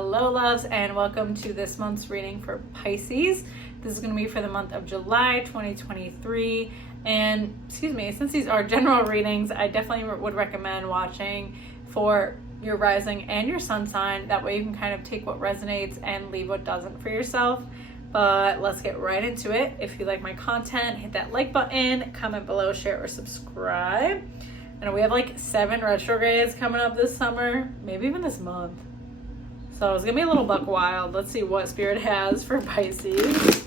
Hello loves, and welcome to this month's reading for Pisces. This is going to be for the month of July 2023, and since these are general readings, I definitely would recommend watching for your rising and your sun sign. That way you can kind of take what resonates and leave what doesn't for yourself. But let's get right into it. If you like my content, hit that like button, comment below, share, or subscribe. And we have like 7 retrogrades coming up this summer, maybe even this month. So it's gonna be a little buck wild. Let's see what Spirit has for Pisces.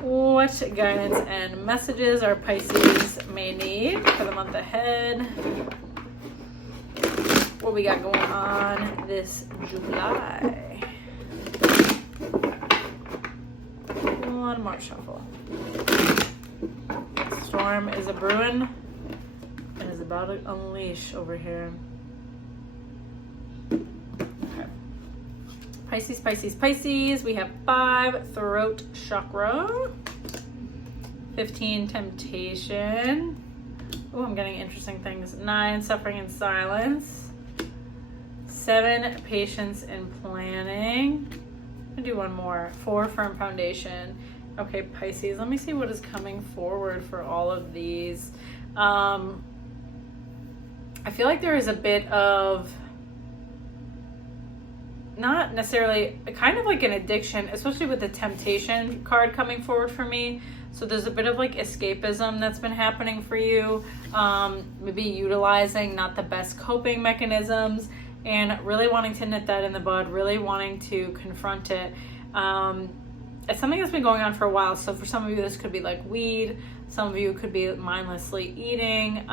What guidance and messages our Pisces may need for the month ahead. What we got going on this July. One more shuffle. Storm is a brewing and is about to unleash over here. Okay. Pisces, Pisces, Pisces. We have 5 throat chakra, 15 temptation. Oh, I'm getting interesting things. 9 suffering and silence, 7 patience and planning. I'm gonna do one more. 4 firm foundation. Okay, Pisces, let me see what is coming forward for all of these. I feel like there is a bit of, not necessarily, kind of like an addiction, especially with the temptation card coming forward for me. So there's a bit of like escapism that's been happening for you. Maybe utilizing not the best coping mechanisms and really wanting to nip that in the bud, really wanting to confront it. It's something that's been going on for a while. So for some of you, this could be like weed. Some of you could be mindlessly eating.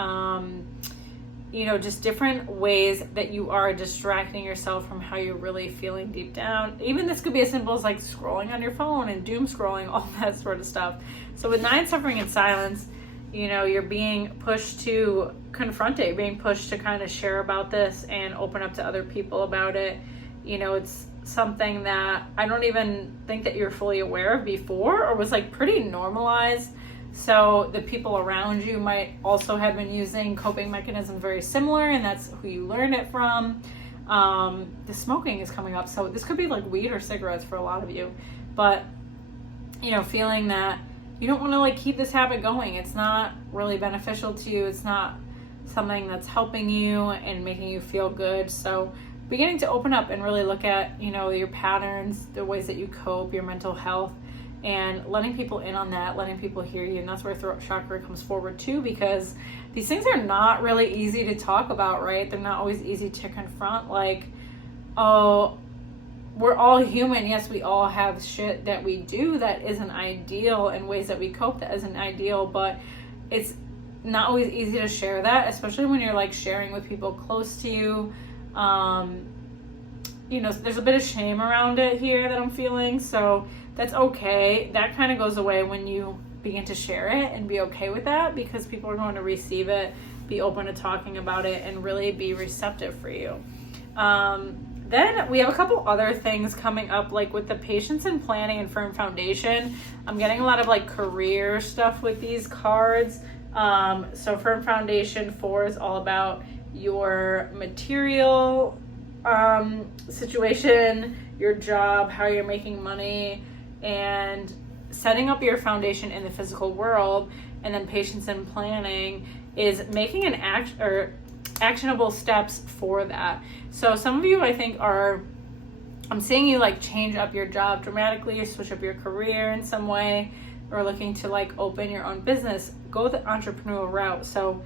Just different ways that you are distracting yourself from how you're really feeling deep down. Even this could be as simple as like scrolling on your phone and doom scrolling, all that sort of stuff. So with 9 suffering and silence, you're being pushed to confront it. You're being pushed to kind of share about this and open up to other people about it. It's something that I don't even think that you're fully aware of before, or was like pretty normalized. So the people around you might also have been using coping mechanisms very similar, and that's who you learned it from. The smoking is coming up, so this could be like weed or cigarettes for a lot of you. But feeling that you don't want to like keep this habit going. It's not really beneficial to you. It's not something that's helping you and making you feel good. So beginning to open up and really look at your patterns, the ways that you cope, your mental health, and letting people in on that, letting people hear you. And that's where throat chakra comes forward too, because these things are not really easy to talk about, right? They're not always easy to confront. Like, oh, we're all human. Yes, we all have shit that we do that isn't ideal, and ways that we cope that isn't ideal, but it's not always easy to share that, especially when you're like sharing with people close to you. There's a bit of shame around it here that I'm feeling, so that's okay. That kind of goes away when you begin to share it and be okay with that, because people are going to receive it, be open to talking about it, and really be receptive for you. Then we have a couple other things coming up, like with the patience and planning and firm foundation. I'm getting a lot of like career stuff with these cards. So firm foundation 4 is all about your material situation, your job, how you're making money, and setting up your foundation in the physical world. And then patience and planning is making an actionable steps for that. So some of you, I think, I'm seeing you like change up your job dramatically, or switch up your career in some way, or looking to like open your own business, go the entrepreneurial route. So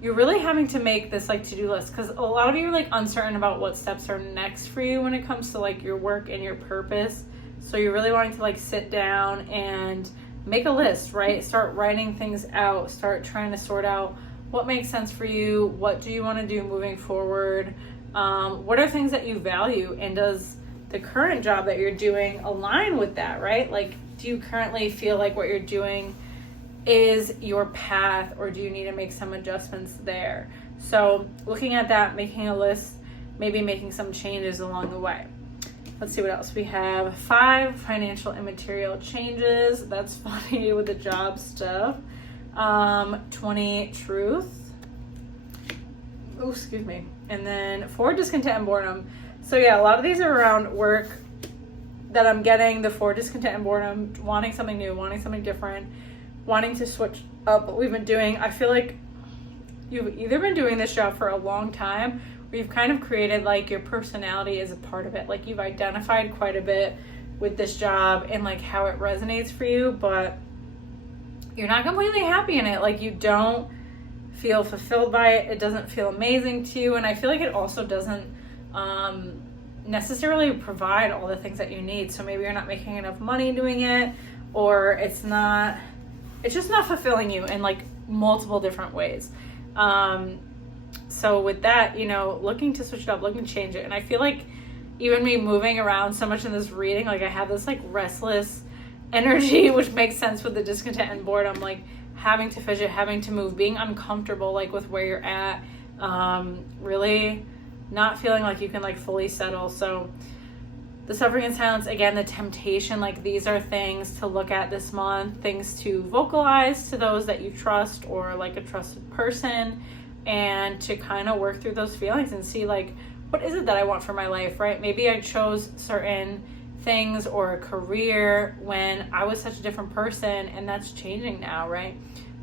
you're really having to make this like to-do list, because a lot of you are like uncertain about what steps are next for you when it comes to like your work and your purpose. So you're really wanting to like sit down and make a list, right? Start writing things out, start trying to sort out what makes sense for you, what do you want to do moving forward, what are things that you value, and does the current job that you're doing align with that, right? Like, do you currently feel like what you're doing is your path, or do you need to make some adjustments there? So looking at that, making a list, maybe making some changes along the way. Let's see what else we have. 5 financial and material changes. That's funny with the job stuff. 20 truth. Oh, excuse me. And then 4 discontent and boredom. So yeah, a lot of these are around work that I'm getting the 4 discontent and boredom, wanting something new, wanting something different, wanting to switch up what we've been doing. I feel like you've either been doing this job for a long time or you've kind of created like your personality as a part of it. Like you've identified quite a bit with this job and like how it resonates for you, but you're not completely happy in it. Like you don't feel fulfilled by it. It doesn't feel amazing to you. And I feel like it also doesn't necessarily provide all the things that you need. So maybe you're not making enough money doing it, or it's just not fulfilling you in like multiple different ways. So with that, you know, looking to switch it up, looking to change it. And I feel like even me moving around so much in this reading, like I have this like restless energy, which makes sense with the discontent and boredom, like having to fidget, having to move, being uncomfortable like with where you're at, really not feeling like you can like fully settle. So the suffering and silence, again, the temptation, like these are things to look at this month, things to vocalize to those that you trust or like a trusted person, and to kind of work through those feelings and see like, what is it that I want for my life, right? Maybe I chose certain things or a career when I was such a different person, and that's changing now, right?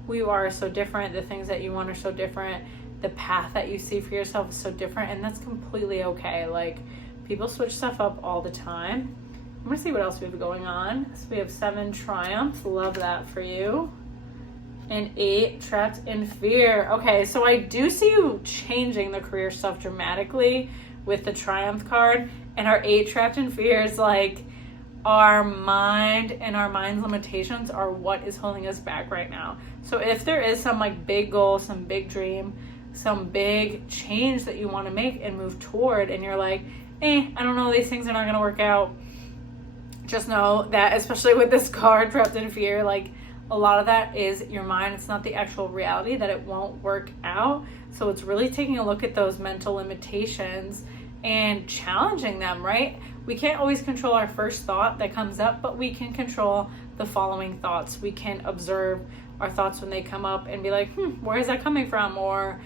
We are so different. The things that you want are so different. The path that you see for yourself is so different, and that's completely okay. Like, people switch stuff up all the time. I'm gonna see what else we have going on. So we have 7 triumph, love that for you. And 8 trapped in fear. Okay, so I do see you changing the career stuff dramatically with the triumph card, and our 8 trapped in fear is like our mind and our mind's limitations are what is holding us back right now. So if there is some like big goal, some big dream, some big change that you want to make and move toward, and you're like, I don't know, these things are not going to work out, just know that, especially with this card, trapped in fear, like a lot of that is your mind. It's not the actual reality that it won't work out. So it's really taking a look at those mental limitations and challenging them, right? We can't always control our first thought that comes up, but we can control the following thoughts. We can observe our thoughts when they come up and be like, where is that coming from? Or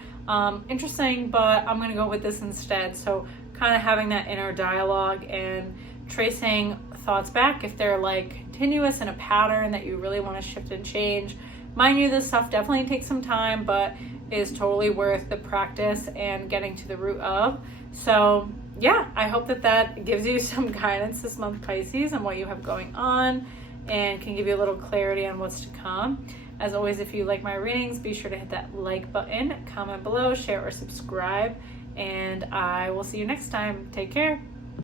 interesting, but I'm going to go with this instead. So kind of having that inner dialogue and tracing thoughts back if they're like continuous in a pattern that you really want to shift and change. Mind you, this stuff definitely takes some time, but is totally worth the practice and getting to the root of. So yeah, I hope that gives you some guidance this month, Pisces, on what you have going on and can give you a little clarity on what's to come. As always, if you like my readings, be sure to hit that like button, comment below, share or subscribe, and I will see you next time. Take care.